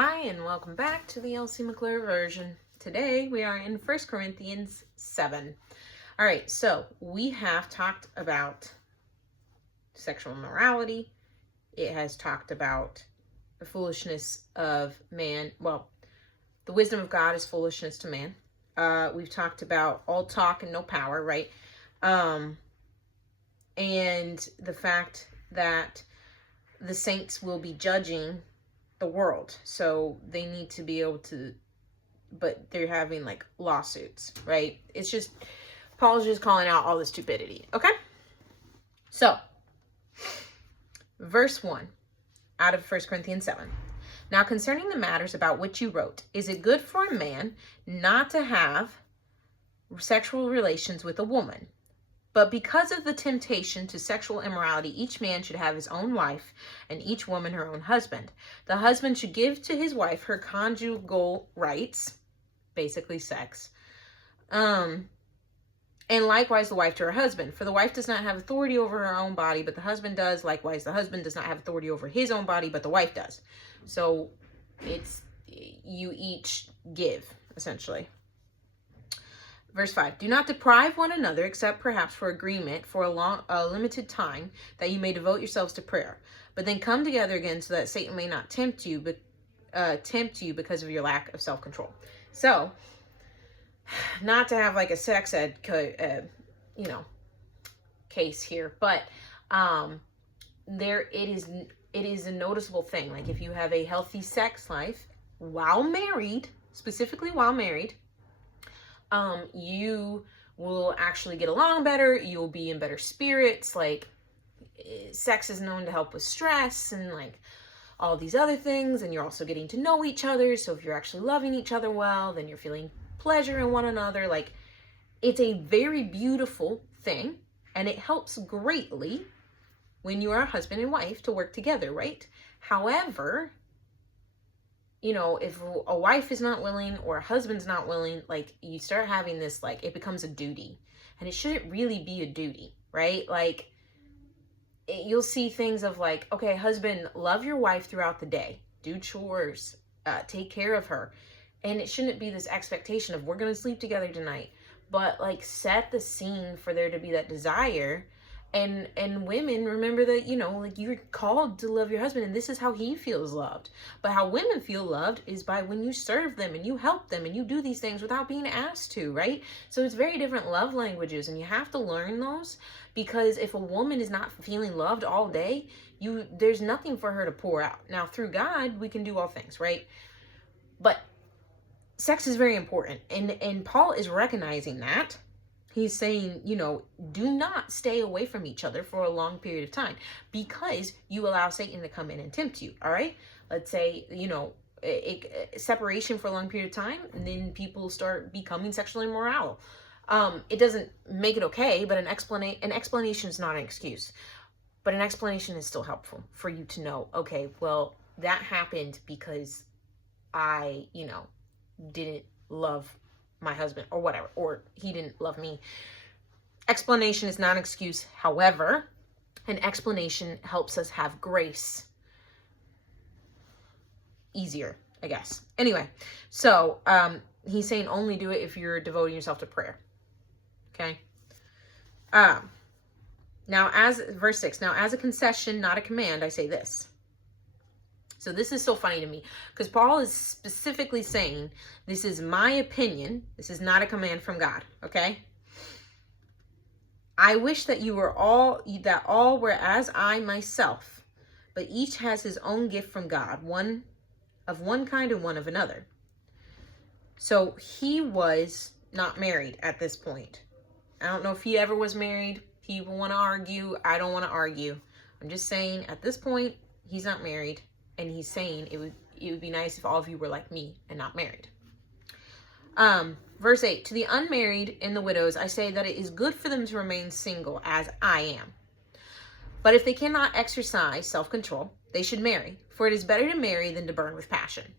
Hi, and welcome back to the Elsie McClure version. Today we are in 1 Corinthians 7. All right, so we have talked about sexual immorality. It has talked about the foolishness of man. Well, the wisdom of God is foolishness to man. We've talked about all talk and no power, right? And the fact that the saints will be judging the world, so they need to be able to, but they're having like lawsuits, right? It's just, Paul's just calling out all the stupidity. Okay, so verse 1 out of 1 Corinthians 7. Now concerning the matters about which you wrote, is it good for a man not to have sexual relations with a woman? But because of the temptation to sexual immorality, each man should have his own wife, and each woman her own husband. The husband should give to his wife her conjugal rights, basically sex, and likewise the wife to her husband. For the wife does not have authority over her own body, but the husband does. Likewise, the husband does not have authority over his own body, but the wife does. So it's you each give, essentially. Verse 5, do not deprive one another, except perhaps for agreement for a limited time, that you may devote yourselves to prayer. But then come together again, so that Satan may not tempt you because of your lack of self-control. So, not to have like a sex ed, case here, but it is a noticeable thing. Like if you have a healthy sex life while married, specifically while married, you will actually get along better. You'll be in better spirits. Like sex is known to help with stress and like all these other things. And you're also getting to know each other. So if you're actually loving each other well, then you're feeling pleasure in one another. Like it's a very beautiful thing, and it helps greatly when you are a husband and wife to work together, right? However, if a wife is not willing or a husband's not willing, like you start having this, like it becomes a duty, and it shouldn't really be a duty, right? Like you'll see things of like, okay, husband, love your wife throughout the day, do chores, take care of her. And it shouldn't be this expectation of we're going to sleep together tonight, but like set the scene for there to be that desire. And women, remember that, like you're called to love your husband, and this is how he feels loved. But how women feel loved is by when you serve them and you help them and you do these things without being asked to, right? So it's very different love languages, and you have to learn those, because if a woman is not feeling loved all day, there's nothing for her to pour out. Now, through God, we can do all things, right? But sex is very important, and Paul is recognizing that. He's saying, do not stay away from each other for a long period of time, because you allow Satan to come in and tempt you. All right. Let's say, separation for a long period of time, and then people start becoming sexually immoral. It doesn't make it okay, but an explanation is not an excuse, but an explanation is still helpful for you to know, okay, well, that happened because I, didn't love my husband or whatever, or he didn't love me. Explanation is not an excuse. However, an explanation helps us have grace easier, I guess. Anyway, so he's saying only do it if you're devoting yourself to prayer. Okay. Now, as verse 6, now as a concession, not a command, I say this. So this is so funny to me, because Paul is specifically saying, this is my opinion. This is not a command from God. Okay. I wish that all were as I myself, but each has his own gift from God, one of one kind and one of another. So he was not married at this point. I don't know if he ever was married. People want to argue. I don't want to argue. I'm just saying at this point, he's not married. And he's saying it would be nice if all of you were like me and not married. Verse 8, to the unmarried and the widows, I say that it is good for them to remain single as I am. But if they cannot exercise self-control, they should marry, for it is better to marry than to burn with passion.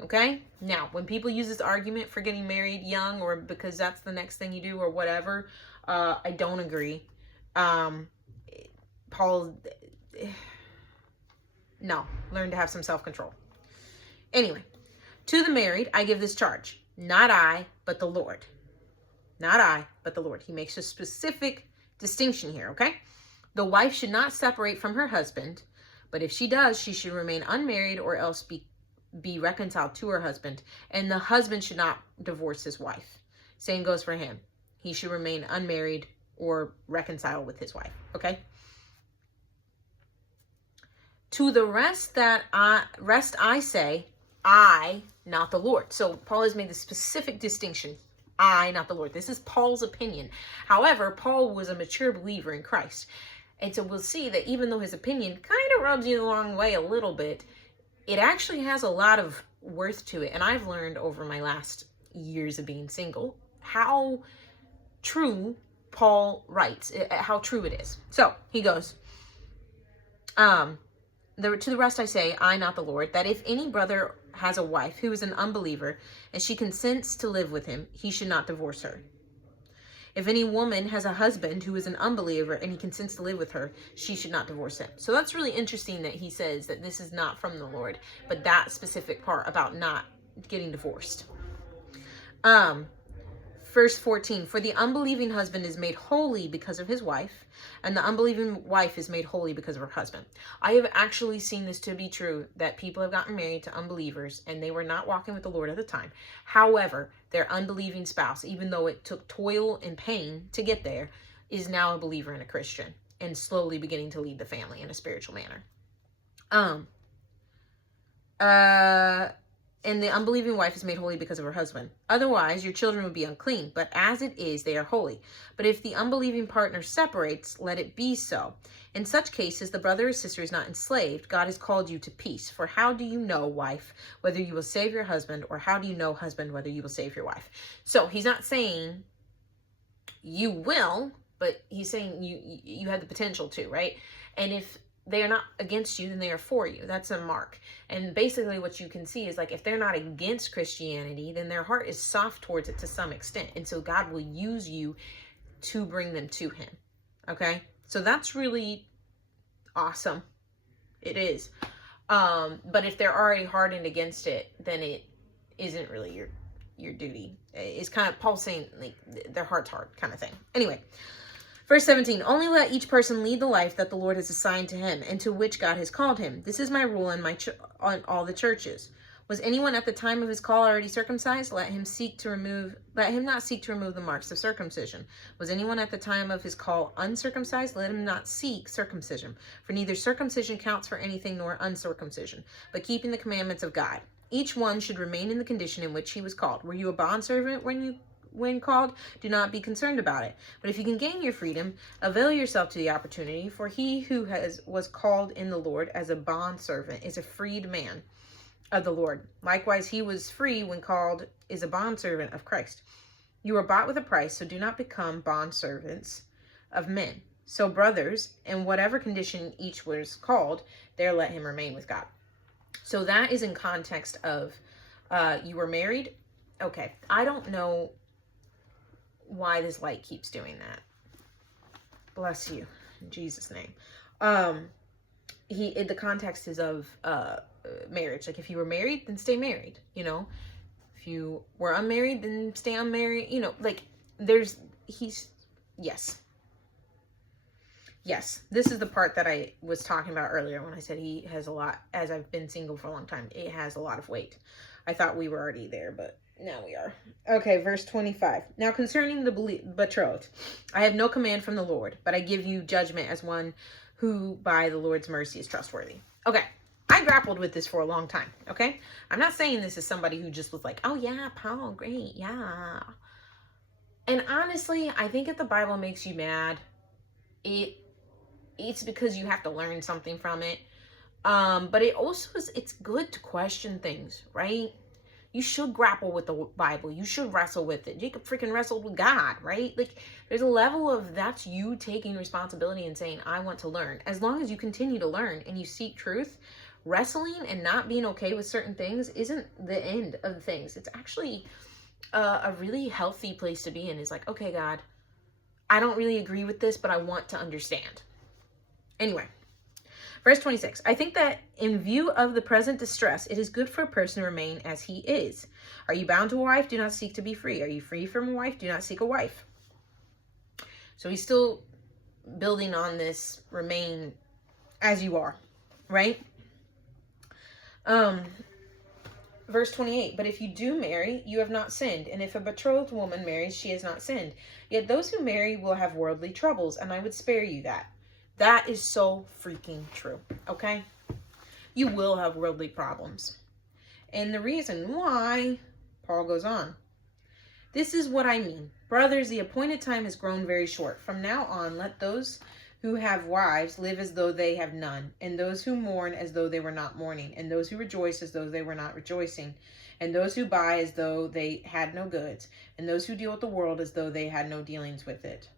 Okay? Now, when people use this argument for getting married young, or because that's the next thing you do or whatever, I don't agree. Paul No, learn to have some self-control. Anyway, to the married, I give this charge. Not I, but the Lord. Not I, but the Lord. He makes a specific distinction here, okay? The wife should not separate from her husband, but if she does, she should remain unmarried or else be reconciled to her husband. And the husband should not divorce his wife. Same goes for him. He should remain unmarried or reconcile with his wife, okay? To the rest I say, I, not the Lord. So Paul has made the specific distinction. I, not the Lord. This is Paul's opinion. However, Paul was a mature believer in Christ. And so we'll see that even though his opinion kind of rubs you the wrong way a little bit, it actually has a lot of worth to it. And I've learned over my last years of being single how true Paul writes, how true it is. So he goes, to the rest I say, I, not the Lord, that if any brother has a wife who is an unbeliever and she consents to live with him, he should not divorce her. If any woman has a husband who is an unbeliever and he consents to live with her, she should not divorce him. So that's really interesting that he says that this is not from the Lord, but that specific part about not getting divorced. Verse 14, for the unbelieving husband is made holy because of his wife, and the unbelieving wife is made holy because of her husband. I have actually seen this to be true, that people have gotten married to unbelievers, and they were not walking with the Lord at the time. However, their unbelieving spouse, even though it took toil and pain to get there, is now a believer and a Christian, and slowly beginning to lead the family in a spiritual manner. And the unbelieving wife is made holy because of her husband. Otherwise, your children would be unclean, but as it is, they are holy. But if the unbelieving partner separates, let it be so. In such cases, the brother or sister is not enslaved. God has called you to peace. For how do you know, wife, whether you will save your husband, or how do you know, husband, whether you will save your wife? So he's not saying you will, but he's saying you have the potential to, right? And if they are not against you, then they are for you. That's a mark. And basically what you can see is, like, if they're not against Christianity, then their heart is soft towards it to some extent. And so God will use you to bring them to him. Okay? So that's really awesome. It is. But if they're already hardened against it, then it isn't really your duty. It's kind of Paul saying, like, their heart's hard kind of thing. Anyway. Verse 17, only let each person lead the life that the Lord has assigned to him and to which God has called him. This is my rule on all the churches. Was anyone at the time of his call already circumcised? Let him not seek to remove the marks of circumcision. Was anyone at the time of his call uncircumcised? Let him not seek circumcision. For neither circumcision counts for anything nor uncircumcision, but keeping the commandments of God. Each one should remain in the condition in which he was called. Were you a bondservant when called? Do not be concerned about it. But if you can gain your freedom, avail yourself to the opportunity, for he who was called in the Lord as a bondservant is a freed man of the Lord. Likewise, he was free when called is a bondservant of Christ. You were bought with a price, so do not become bondservants of men. So brothers, in whatever condition each was called, there let him remain with God. So that is in context of you were married. Okay, I don't know why this light keeps doing that. Bless you in Jesus' name. The context is of marriage. Like, if you were married, then stay married, you know. If you were unmarried, then stay unmarried, you know. Like, yes, this is the part that I was talking about earlier when I said he has a lot, as I've been single for a long time, it has a lot of weight. I thought we were already there, but now we are. Okay, verse 25. Now concerning the betrothed, I have no command from the Lord, but I give you judgment as one who by the Lord's mercy is trustworthy. Okay, I grappled with this for a long time, okay? I'm not saying this is somebody who just was like, oh yeah, Paul, great, yeah. And honestly, I think if the Bible makes you mad, it's because you have to learn something from it. But it also it's good to question things, right? You should grapple with the Bible. You should wrestle with it. Jacob freaking wrestled with God, right? Like, there's a level of that's you taking responsibility and saying, I want to learn. As long as you continue to learn and you seek truth, wrestling and not being okay with certain things isn't the end of the things. It's actually a really healthy place to be in. Is like, okay, God, I don't really agree with this, but I want to understand. Anyway. Verse 26, I think that in view of the present distress, it is good for a person to remain as he is. Are you bound to a wife? Do not seek to be free. Are you free from a wife? Do not seek a wife. So he's still building on this remain as you are, right? Verse 28, but if you do marry, you have not sinned. And if a betrothed woman marries, she has not sinned. Yet those who marry will have worldly troubles, and I would spare you that. That is so freaking true, okay? You will have worldly problems. And the reason why, Paul goes on, this is what I mean. Brothers, the appointed time has grown very short. From now on, let those who have wives live as though they have none, and those who mourn as though they were not mourning, and those who rejoice as though they were not rejoicing, and those who buy as though they had no goods, and those who deal with the world as though they had no dealings with it.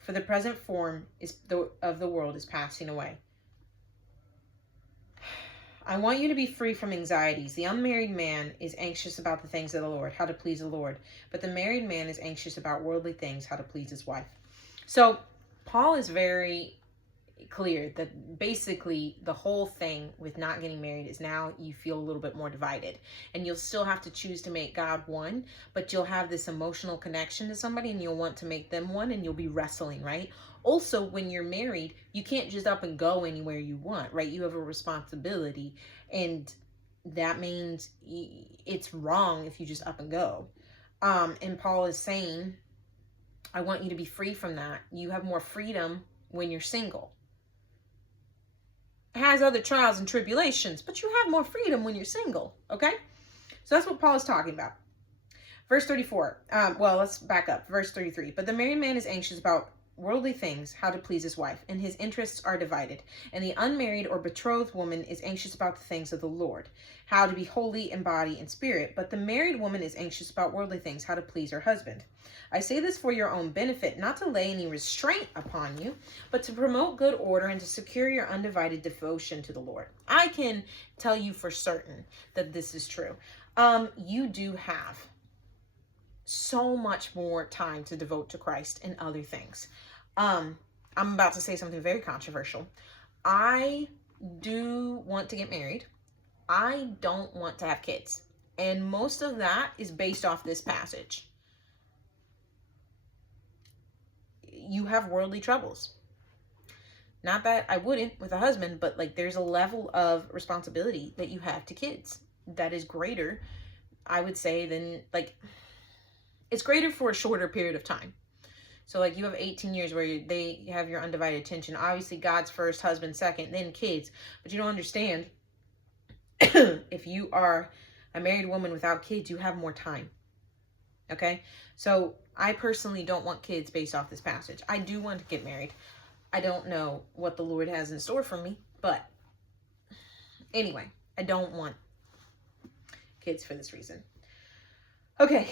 For the present form of the world is passing away. I want you to be free from anxieties. The unmarried man is anxious about the things of the Lord, how to please the Lord. But the married man is anxious about worldly things, how to please his wife. So Paul is very clear that basically the whole thing with not getting married is now you feel a little bit more divided. And you'll still have to choose to make God one, but you'll have this emotional connection to somebody and you'll want to make them one, and you'll be wrestling, right? Also, when you're married, you can't just up and go anywhere you want, right? You have a responsibility, and that means it's wrong if you just up and go. And Paul is saying, I want you to be free from that. You have more freedom when you're single. It has other trials and tribulations, but you have more freedom when you're single, okay? So that's what Paul is talking about. Verse 34, well, let's back up. Verse 33, but the married man is anxious about worldly things, how to please his wife, and his interests are divided. And the unmarried or betrothed woman is anxious about the things of the Lord, how to be holy in body and spirit. But the married woman is anxious about worldly things, how to please her husband. I say this for your own benefit, not to lay any restraint upon you, but to promote good order and to secure your undivided devotion to the Lord. I can tell you for certain that this is true. You do have so much more time to devote to Christ and other things. I'm about to say something very controversial. I do want to get married. I don't want to have kids. And most of that is based off this passage. You have worldly troubles. Not that I wouldn't with a husband, but like there's a level of responsibility that you have to kids that is greater, I would say, than like, it's greater for a shorter period of time. So like you have 18 years where they have your undivided attention. Obviously God's first, husband second, then kids. But you don't understand, if you are a married woman without kids, you have more time. Okay? So I personally don't want kids based off this passage. I do want to get married. I don't know what the Lord has in store for me. But anyway, I don't want kids for this reason. Okay.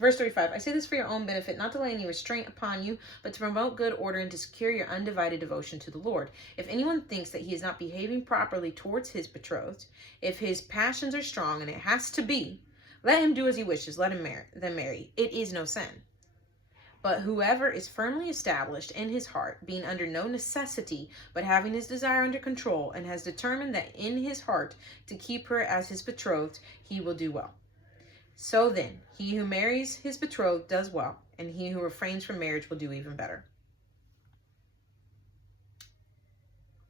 Verse 35, I say this for your own benefit, not to lay any restraint upon you, but to promote good order and to secure your undivided devotion to the Lord. If anyone thinks that he is not behaving properly towards his betrothed, if his passions are strong, and it has to be, let him do as he wishes, let him marry. It is no sin. But whoever is firmly established in his heart, being under no necessity, but having his desire under control, and has determined that in his heart to keep her as his betrothed, he will do well. So then, he who marries his betrothed does well, and he who refrains from marriage will do even better.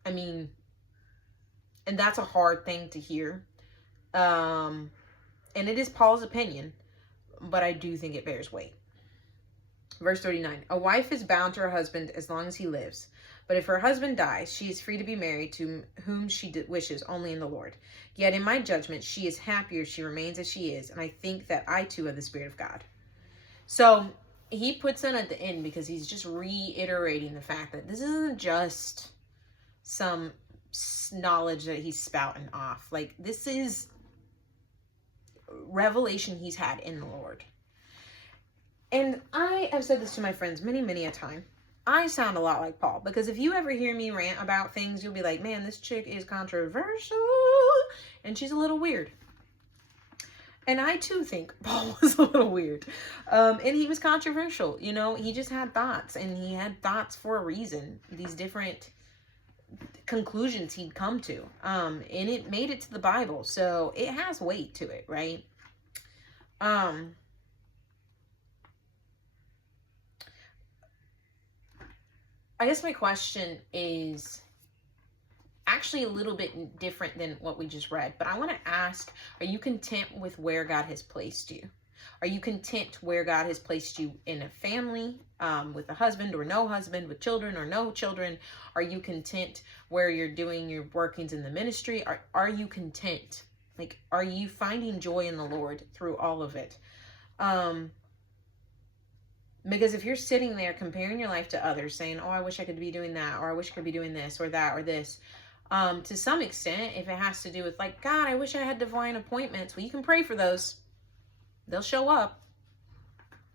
I mean, and that's a hard thing to hear. And it is Paul's opinion, but I do think it bears weight. Verse 39, a wife is bound to her husband as long as he lives. But if her husband dies, she is free to be married to whom she wishes, only in the Lord. Yet in my judgment, she is happier if she remains as she is. And I think that I too have the Spirit of God. So he puts in at the end because he's just reiterating the fact that this isn't just some knowledge that he's spouting off. Like, this is revelation he's had in the Lord. And I have said this to my friends many, many a time. I sound a lot like Paul, because if you ever hear me rant about things, you'll be like, man, this chick is controversial and she's a little weird. And I too think Paul was a little weird. And he was controversial. You know, he just had thoughts, and he had thoughts for a reason. These different conclusions he'd come to. And it made it to the Bible. So it has weight to it, right? I guess my question is actually a little bit different than what we just read, but I want to ask, are you content with where God has placed you? Are you content where God has placed you in a family, with a husband or no husband, with children or no children? Are you content where you're doing your workings in the ministry? Are you content? Like, are you finding joy in the Lord through all of it? Because if you're sitting there comparing your life to others, saying, oh, I wish I could be doing that, or I wish I could be doing this or that or this, to some extent, if it has to do with like, God, I wish I had divine appointments, well, you can pray for those. They'll show up.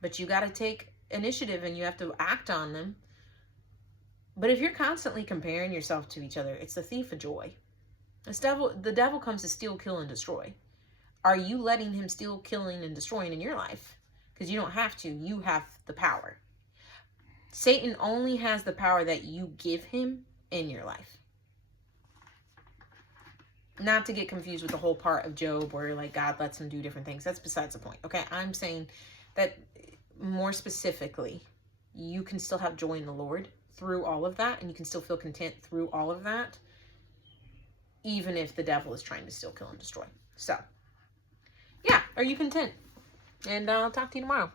But you got to take initiative and you have to act on them. But if you're constantly comparing yourself to each other, it's the thief of joy. The devil comes to steal, kill, and destroy. Are you letting him steal, killing, and destroying in your life? Because you don't have to. You have the power. Satan only has the power that you give him in your life. Not to get confused with the whole part of Job where like God lets him do different things. That's besides the point. Okay, I'm saying that more specifically, you can still have joy in the Lord through all of that, and you can still feel content through all of that, even if the devil is trying to steal, kill, and destroy. So, yeah, are you content? And I'll talk to you tomorrow.